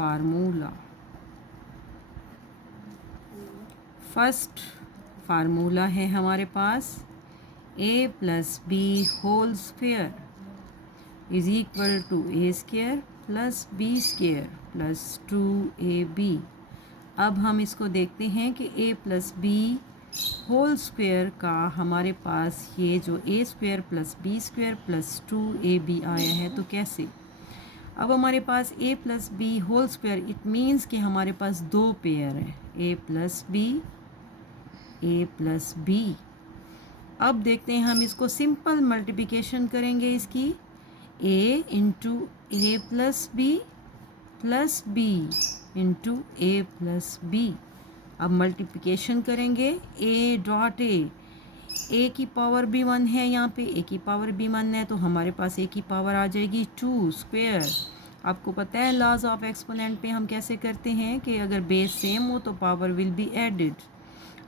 Formula. First formula है हमारे पास a plus B whole square is equal to a square plus B square plus 2ab। अब हम इसको देखते हैं कि a plus B whole square का हमारे पास ये जो a square plus B square plus 2ab आया है, तो कैसे। अब हमारे पास a plus B whole square, it means कि हमारे पास दो पेयर है, a प्लस बी। अब देखते हैं, हम इसको सिंपल मल्टीप्लिकेशन करेंगे इसकी, a into a plus b into a plus b. अब मल्टीप्लिकेशन करेंगे a डॉट ए की पावर भी 1 है, यहाँ पे a की पावर भी 1 है, तो हमारे पास a की पावर आ जाएगी 2 स्क्वेयर। आपको पता है लॉज ऑफ एक्सपोनेंट पे हम कैसे करते हैं कि अगर बेस सेम हो तो पावर विल बी एडेड।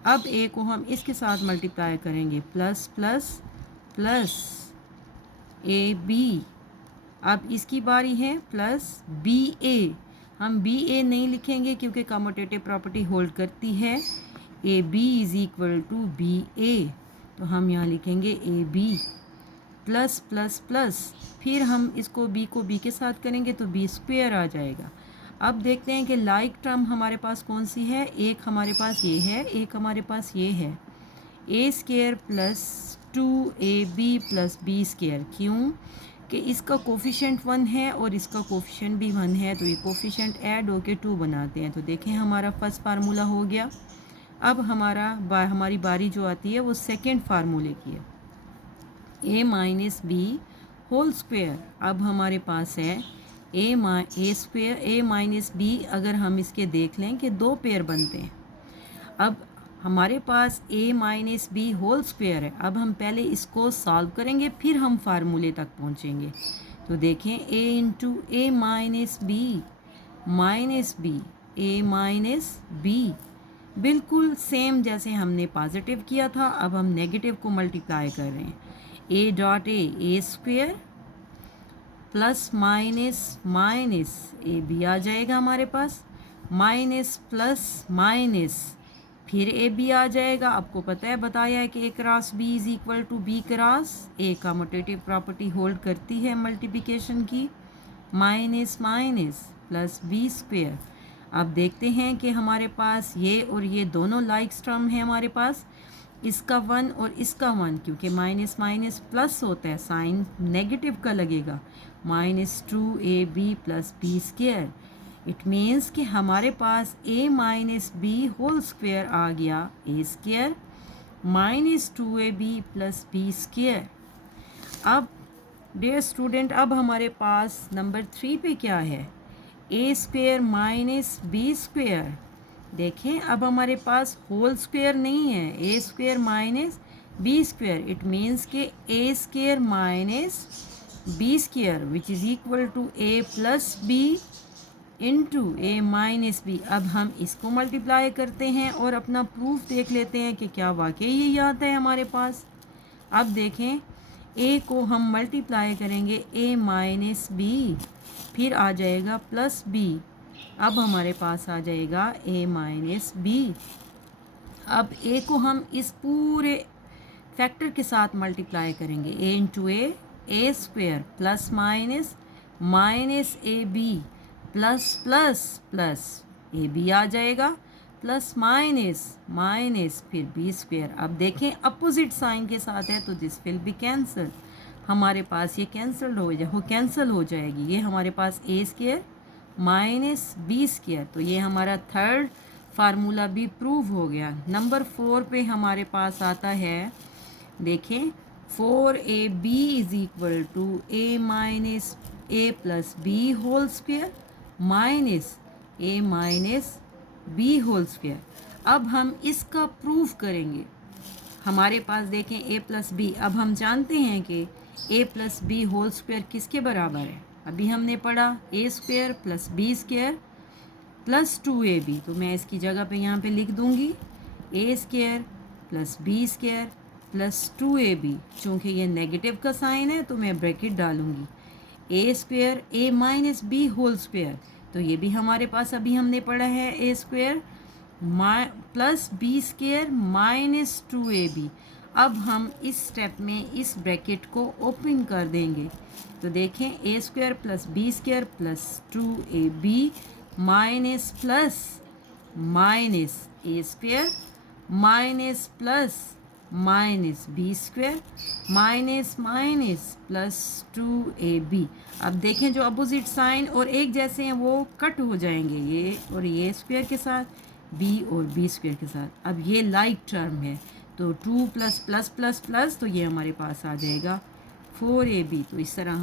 अब a को हम इसके साथ मल्टीप्लाई करेंगे, प्लस प्लस प्लस ए बी। अब इसकी बारी है प्लस बी ए। हम बी ए नहीं लिखेंगे क्योंकि कम्यूटेटिव प्रॉपर्टी होल्ड करती है A B is equal to B A, तो हम यहाँ लिखेंगे A B plus plus plus, फिर हम इसको b को b के साथ करेंगे तो b स्क्वेयर आ जाएगा। अब देखते हैं कि लाइक टर्म हमारे पास कौन सी है, एक हमारे पास ये है, एक हमारे पास ये है, A square plus 2ab plus B square. क्यों कि इसका कोफिशेंट 1 है और इसका कोफिशेंट भी 1 है, तो ये कोफिशेंट ऐड होके 2 बनाते हैं। तो देखें हमारा फर्स्ट फार्मूला हो गया। अब हमारी बारी जो आती है वो सेकेंड फार्मूले की है, a minus B whole square. अब हमारे पास है A square A minus B. अगर हम इसके देख लें कि दो पेयर बनते हैं, अब हमारे पास a minus B whole square है। अब हम पहले इसको सॉल्व करेंगे, फिर हम फार्मूले तक पहुंचेंगे। तो देखें a into A minus B A minus B, बिल्कुल सेम जैसे हमने पॉजिटिव किया था। अब हम नेगेटिव को मल्टीप्लाई कर रहे हैं, A dot A square plus minus A B आ जाएगा हमारे पास, माइनस प्लस माइनस फिर ए बी आ जाएगा। आपको पता है, बताया है कि A cross B is equal to B cross A. Commutative property hold करती है मल्टीप्लिकेशन की, minus minus plus B square. अब देखते हैं कि हमारे पास ये और ये दोनों लाइक्स टर्म है हमारे पास, इसका 1 और इसका 1, क्योंकि माइनस माइनस प्लस होता है, साइन नेगेटिव का लगेगा, minus 2ab plus B square. It means कि हमारे पास a minus B whole square आ गया, A square minus 2ab plus B square. अब डियर स्टूडेंट, अब हमारे पास नंबर 3 पे क्या है, A square minus B square. देखें अब हमारे पास होल स्क्वेयर नहीं है, A square minus B square. It means कि A square minus B square which is equal to A plus b into A minus B. अब हम इसको मल्टीप्लाई करते हैं और अपना प्रूफ देख लेते हैं कि क्या वाकई यही आता है हमारे पास। अब देखें, ए को हम मल्टीप्लाई करेंगे ए माइनस बी, फिर आ जाएगा प्लस बी। अब हमारे पास आ जाएगा ए माइनस बी। अब ए को हम इस पूरे फैक्टर के साथ मल्टीप्लाई करेंगे, A into A square plus minus A B plus plus plus A B आ जाएगा, प्लस माइनस फिर बी स्क्वेयर। अब देखें अपोजिट साइन के साथ है तो दिस विल बी कैंसल, हमारे पास ये कैंसिल हो जाएगी। ये हमारे पास ए स्क्वेयर माइनस बी स्क्वेयर, तो ये हमारा थर्ड फार्मूला भी प्रूव हो गया। नंबर 4 पे हमारे पास आता है, देखें 4ab is equal to A minus A plus B whole square minus A minus B whole square. अब हम इसका प्रूफ करेंगे। हमारे पास देखें ए प्लस बी, अब हम जानते हैं कि A plus B whole square किसके बराबर है, अभी हमने पढ़ा A square plus B square plus 2ab। तो मैं इसकी जगह पे यहाँ पे लिख दूँगी A square plus B square plus 2ab। चूँकि ये नेगेटिव का साइन है तो मैं ब्रैकेट डालूँगी, A square A minus B whole square तो ये भी हमारे पास अभी हमने पढ़ा है A square plus B square minus 2ab। अब हम इस स्टेप में इस ब्रैकेट को ओपन कर देंगे, तो देखें A square plus B square plus 2ab minus plus minus A square minus plus minus B square minus minus plus 2ab। अब देखें जो अपोजिट साइन और एक जैसे हैं वो कट हो जाएंगे, ये और ये स्क्वायर के साथ, बी और बी स्क्वायर के साथ। अब ये लाइक टर्म है, तो 2 प्लस प्लस प्लस प्लस, तो ये हमारे पास आ जाएगा 4ab। तो इस तरह